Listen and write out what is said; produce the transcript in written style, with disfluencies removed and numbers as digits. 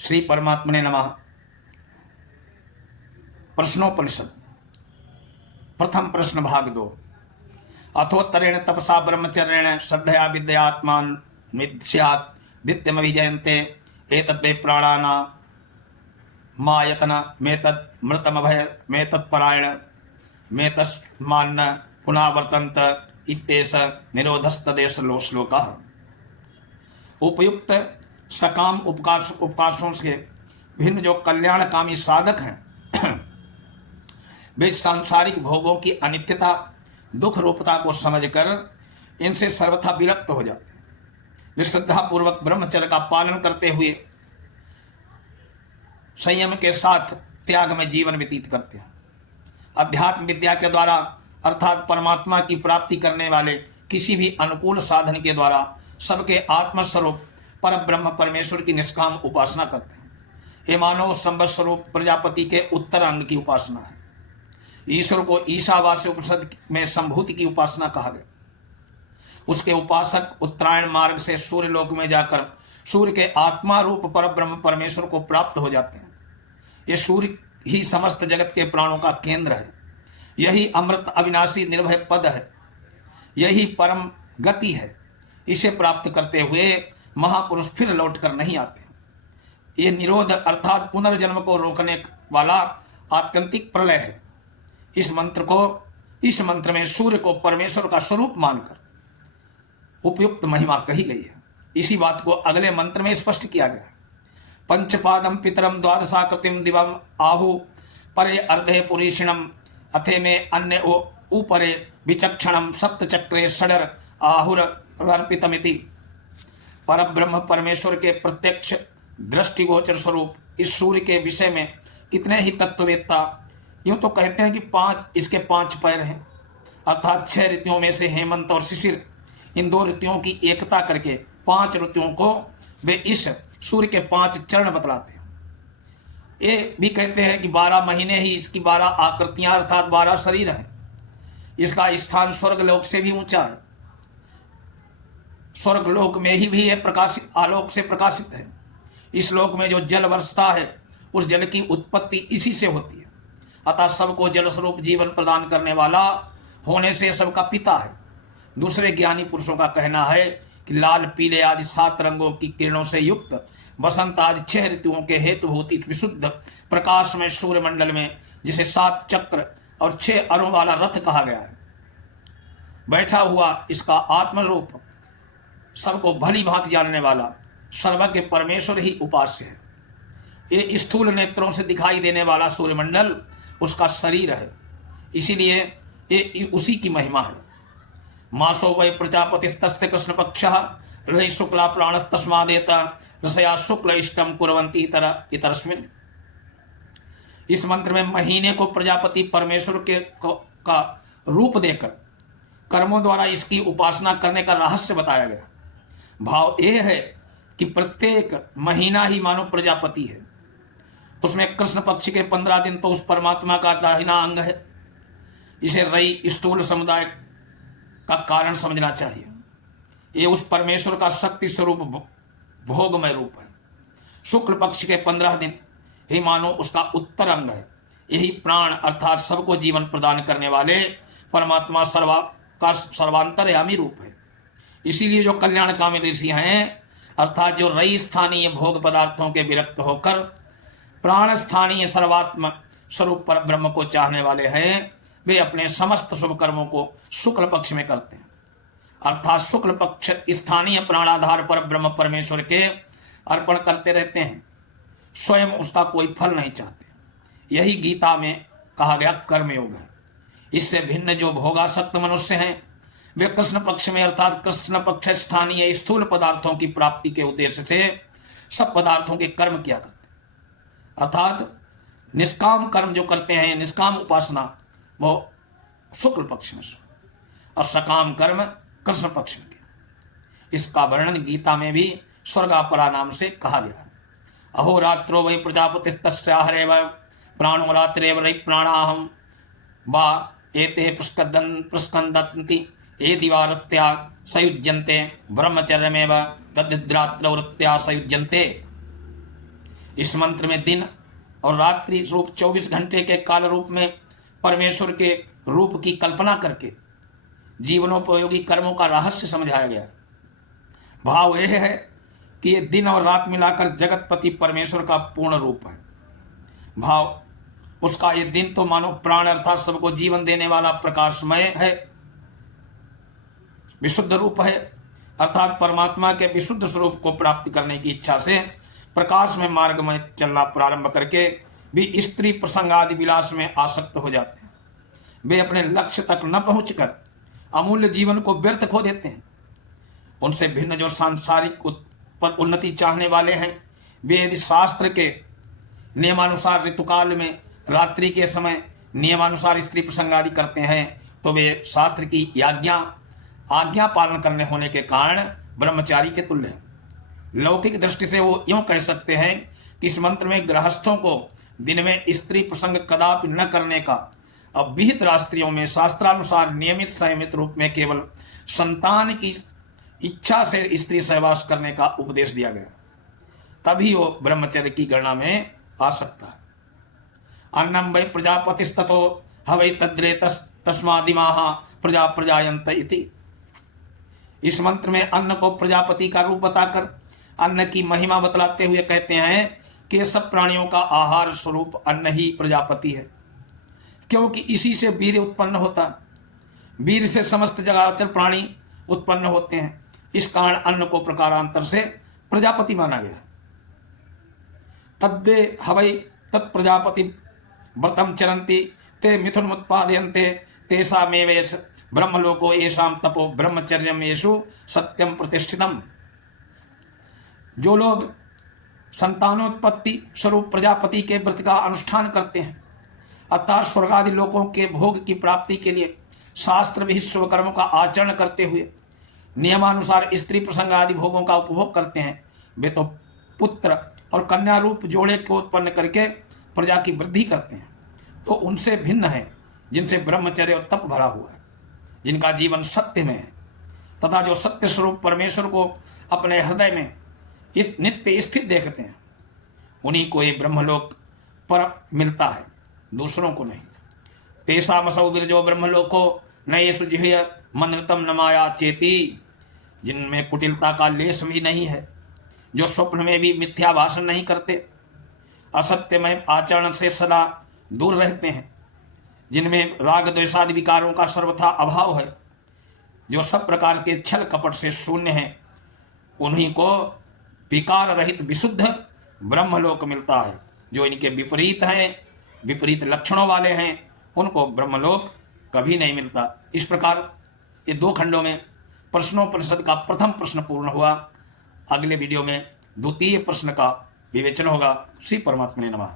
श्री परमात्मने नमः। प्रश्नोपनिषद प्रथम प्रश्न भाग 2। अथोत्तरेण तपसा ब्रह्मचर्येण श्रद्धया विद्यात्मान स्यात् दित्यमभिजयन्ते एतद्वे प्राणाना मायतन मेतत् मृतमभय मेतत्परायण मेतस्मान्न पुनः इत्येष निरोधस्तदेश श्लोकः। उपयुक्त सकाम उपकाशों से भिन्न जो कल्याणकामी साधक हैं वे सांसारिक भोगों की अनित्यता दुख रूपता को समझकर इनसे सर्वथा विरक्त हो जाते हैं। वे श्रद्धापूर्वक ब्रह्मचर्य का पालन करते हुए संयम के साथ त्याग में जीवन व्यतीत करते हैं। अध्यात्म विद्या के द्वारा अर्थात परमात्मा की प्राप्ति करने वाले किसी भी अनुकूल साधन के द्वारा सबके आत्मस्वरूप पर ब्रह्म परमेश्वर की निष्काम उपासना करते हैं। ये मानव संबत स्वरूप प्रजापति के उत्तर अंग की उपासना है। ईश्वर को ईशावास्य उपनिषद में संभूति की उपासना कहा गया। उसके उपासक उत्तरायण मार्ग से सूर्य लोक में जाकर सूर्य के आत्मा रूप पर ब्रह्म परमेश्वर को प्राप्त हो जाते हैं। ये सूर्य ही समस्त जगत के प्राणों का केंद्र है। यही अमृत अविनाशी निर्भय पद है। यही परम गति है। इसे प्राप्त करते हुए महापुरुष फिर लौटकर नहीं आते। ये निरोध अर्थात पुनर्जन्म को रोकने वाला आत्यंतिक प्रलय है। इस मंत्र में सूर्य को परमेश्वर का स्वरूप मानकर उपयुक्त महिमा कही गई है। इसी बात को अगले मंत्र में स्पष्ट किया गया है। पंचपादम पितरम द्वादशाकृतिम दिवम आहु परे अर्धे पुरीषिणम अथे में अन्य ऊपरे विचक्षणम सप्तचक्रे षडर आहुर अर्पितमिति। परब्रह्म परमेश्वर के प्रत्यक्ष दृष्टिगोचर स्वरूप इस सूर्य के विषय में कितने ही तत्ववेत्ता यूं तो कहते हैं कि इसके पांच पैर हैं, अर्थात 6 ऋतुओं में से हेमंत और शिशिर इन 2 ऋतुओं की एकता करके 5 ऋतुओं को वे इस सूर्य के 5 चरण बतलाते हैं। ये भी कहते हैं कि 12 महीने ही इसकी 12 आकृतियां अर्थात 12 शरीर हैं। इसका स्थान स्वर्ग लोक से भी ऊंचा है। स्वर्ग लोक में ही भी यह प्रकाशित आलोक से प्रकाशित है। इस लोक में जो जल बरसता है उस जल की उत्पत्ति इसी से होती है। अतः सबको जल स्वरूप जीवन प्रदान करने वाला होने से सबका पिता है। दूसरे ज्ञानी पुरुषों का कहना है कि लाल पीले आदि 7 रंगों की किरणों से युक्त वसंत आदि 6 ऋतुओं के हेतुभूत विशुद्ध प्रकाश में सूर्यमंडल में जिसे 7 चक्र और 6 अरों वाला रथ कहा गया है बैठा हुआ इसका आत्मरूप सबको भली भांति जानने वाला सर्वज्ञ परमेश्वर ही उपास्य है। ये स्थूल नेत्रों से दिखाई देने वाला सूर्यमंडल उसका शरीर है। इसीलिए ये उसी की महिमा है। मासो वै प्रजापतिस्तस्य कृष्ण पक्षः रहि शुक्ला प्राणस्तस्मादेता रसया शुक्ल इष्टम कुर्वन्ति इतरस्मिन्। इस मंत्र में महीने को प्रजापति परमेश्वर का रूप देकर कर्मों द्वारा इसकी उपासना करने का रहस्य बताया गया। भाव यह है कि प्रत्येक महीना ही मानो प्रजापति है। उसमें कृष्ण पक्ष के 15 दिन तो उस परमात्मा का दाहिना अंग है। इसे रई स्थूल समुदाय का कारण समझना चाहिए। ये उस परमेश्वर का शक्ति स्वरूप भोगमय रूप है। शुक्ल पक्ष के 15 दिन ही मानो उसका उत्तर अंग है। यही प्राण अर्थात सबको जीवन प्रदान करने वाले परमात्मा का सर्वांतर्यामी रूप है। इसीलिए जो कल्याणकामी ऋषि हैं अर्थात जो रई स्थानीय भोग पदार्थों के विरक्त होकर प्राण स्थानीय सर्वात्म स्वरूप पर ब्रह्म को चाहने वाले हैं, वे अपने समस्त शुभ कर्मों को शुक्ल पक्ष में करते हैं। अर्थात शुक्ल पक्ष स्थानीय प्राणाधार पर ब्रह्म परमेश्वर के अर्पण करते रहते हैं। स्वयं उसका कोई फल नहीं चाहते। यही गीता में कहा गया कर्मयोग है। इससे भिन्न जो भोगासक्त मनुष्य हैं वे कृष्ण पक्ष में अर्थात कृष्ण पक्ष स्थानीय स्थूल पदार्थों की प्राप्ति के उद्देश्य से सब पदार्थों के कर्म किया करते हैं। अर्थात निष्काम कर्म जो करते हैं, निष्काम उपासना, वो शुक्ल पक्ष में और सकाम कर्म कृष्ण पक्ष में। इसका वर्णन गीता में भी स्वर्गापरा नाम से कहा गया। अहोरात्रो वै प्रजापतिस्तस्याहरेव प्राणो रात्रेव रई प्राणाहम वा एते प्रस्कंदन्ति ये दिवारत्या संयुज्यन्ते ब्रह्मचर्यमेव तद्रात्रौ वृत्त्या संयुज्यन्ते। इस मंत्र में दिन और रात्रि रूप 24 घंटे के काल रूप में परमेश्वर के रूप की कल्पना करके जीवनोपयोगी कर्मों का रहस्य समझाया गया। भाव यह है कि ये दिन और रात मिलाकर जगतपति परमेश्वर का पूर्ण रूप है। भाव उसका ये दिन तो मानो प्राण अर्थात सबको जीवन देने वाला प्रकाशमय है, विशुद्ध रूप है, अर्थात परमात्मा के विशुद्ध स्वरूप को प्राप्त करने की इच्छा से प्रकाश में मार्ग में चलना प्रारंभ करके भी स्त्री प्रसंग आदि विलास में आसक्त हो जाते हैं। वे अपने लक्ष्य तक न पहुंचकर अमूल्य जीवन को व्यर्थ खो देते हैं। उनसे भिन्न जो सांसारिक उन्नति चाहने वाले हैं, वे यदि शास्त्र के नियमानुसार ऋतुकाल में रात्रि के समय नियमानुसार स्त्री प्रसंग आदि करते हैं तो वे शास्त्र की आज्ञा पालन करने होने के कारण ब्रह्मचारी के तुल्य हैं। लौकिक दृष्टि से वो यूं कह सकते हैं कि इस मंत्र में गृहस्थों को दिन में स्त्री प्रसंग कदापि न करने का, अब विहित रात्रियों में शास्त्रानुसार नियमित संयमित रूप में केवल संतान की इच्छा से स्त्री सहवास करने का उपदेश दिया गया, तभी वो ब्रह्मचर्य की गणना में आ सकता है। अन्नम वै प्रजापतिस्ततो हवै तद्रे तस्मादिमाः प्रजा प्रजायन्त इति। इस मंत्र में अन्न को प्रजापति का रूप बताकर अन्न की महिमा बतलाते हुए कहते हैं कि सब प्राणियों का आहार स्वरूप अन्न ही प्रजापति है, क्योंकि इसी से वीर उत्पन्न होता है। वीर से समस्त जगह प्राणी उत्पन्न होते हैं। इस कारण अन्न को प्रकारांतर से प्रजापति माना गया। तद्दे हवै तत्प्रजापति व्रतम चरन्ति ते मिथुन उत्पादयन्ते तेषामेवेश ब्रह्मलोको येषां तपो ब्रह्मचर्यम येषु सत्यम प्रतिष्ठितम। जो लोग संतानोत्पत्ति स्वरूप प्रजापति के व्रत का अनुष्ठान करते हैं, अर्थात स्वर्ग आदि लोकों के भोग की प्राप्ति के लिए शास्त्र विहित शुभ कर्मों का आचरण करते हुए नियमानुसार स्त्री प्रसंग आदि भोगों का उपभोग करते हैं, वे तो पुत्र और कन्या रूप जोड़े को उत्पन्न करके प्रजा की वृद्धि करते हैं। तो उनसे भिन्न है जिनसे ब्रह्मचर्य और तप भरा हुआ है, जिनका जीवन सत्य में है तथा जो सत्य स्वरूप परमेश्वर को अपने हृदय में इस नित्य स्थित देखते हैं, उन्हीं को ये ब्रह्मलोक पर मिलता है, दूसरों को नहीं। तेषामसौ विरजो ब्रह्मलोको नयेषु जिह्य मनृतम न माया चेती। जिनमें कुटिलता का लेश भी नहीं है, जो स्वप्न में भी मिथ्या भाषण नहीं करते, असत्यमय आचरण से सदा दूर रहते हैं, जिनमें राग द्वेषादि विकारों का सर्वथा अभाव है, जो सब प्रकार के छल कपट से शून्य हैं, उन्हीं को विकार रहित विशुद्ध ब्रह्मलोक मिलता है। जो इनके विपरीत हैं, विपरीत लक्षणों वाले हैं, उनको ब्रह्मलोक कभी नहीं मिलता। इस प्रकार ये 2 खंडों में प्रश्नोपनिषद का प्रथम प्रश्न पूर्ण हुआ। अगले वीडियो में द्वितीय प्रश्न का विवेचन होगा। श्री परमात्मा ने नमः।